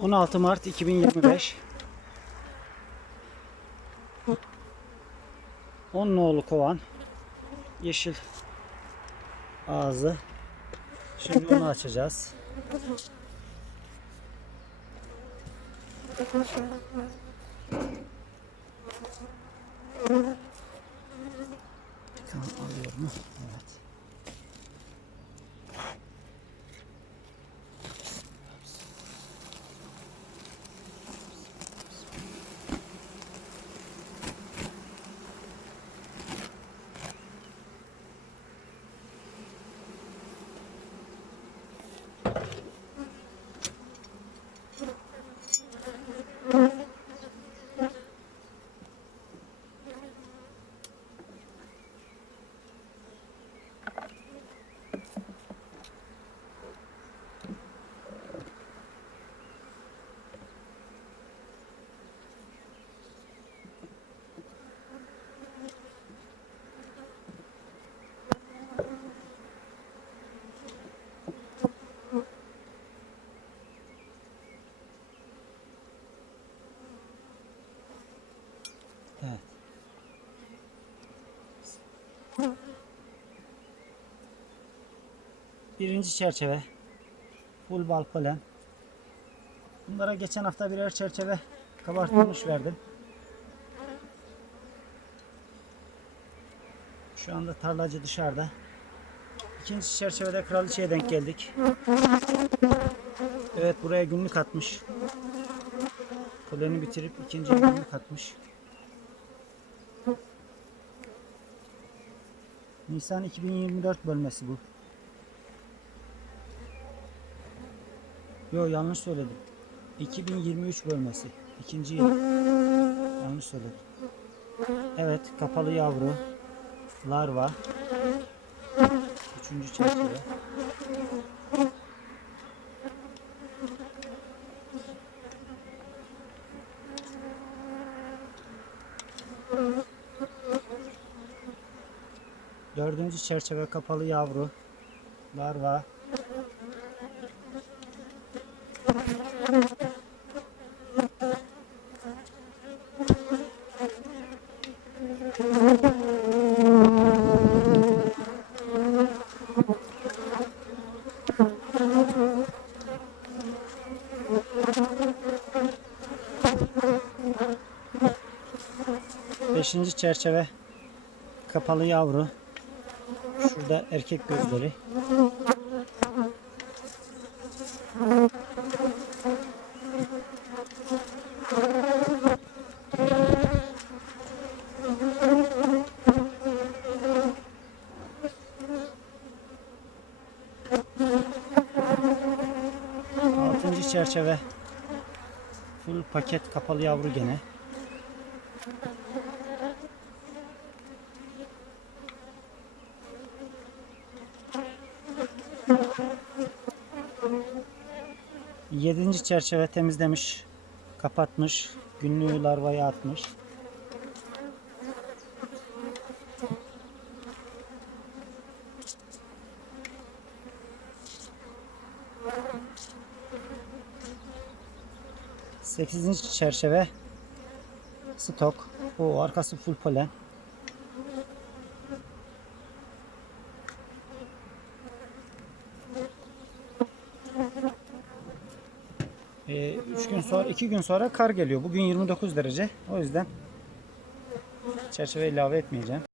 16 Mart 2025 10 nolu kovan. Yeşil ağzı. Şimdi onu açacağız. Alıyorum. Evet Birinci çerçeve. Full bal polen. Bunlara geçen hafta birer çerçeve kabartılmış verdim. Şu anda tarlacı dışarıda. İkinci çerçevede kraliçeye denk geldik. Evet buraya günlük atmış. Poleni bitirip ikinci günlük atmış. Nisan 2024 bölmesi bu. Yo yanlış söyledim. 2023 bölmesi. İkinci yıl. Yanlış söyledim. Evet kapalı yavru. Larva. Üçüncü çerçeve. Dördüncü çerçeve kapalı yavru. Larva. Beşinci çerçeve kapalı yavru. Şurada erkek gözleri. Altıncı çerçeve. Full paket kapalı yavru gene. Yedinci çerçeve temizlemiş, kapatmış, günlüğü larvayı atmış. Sekizinci çerçeve stok. O arkası full polen. Ee, üç gün sonra, iki gün sonra kar geliyor. Bugün 29 derece. O yüzden çerçeve ilave etmeyeceğim.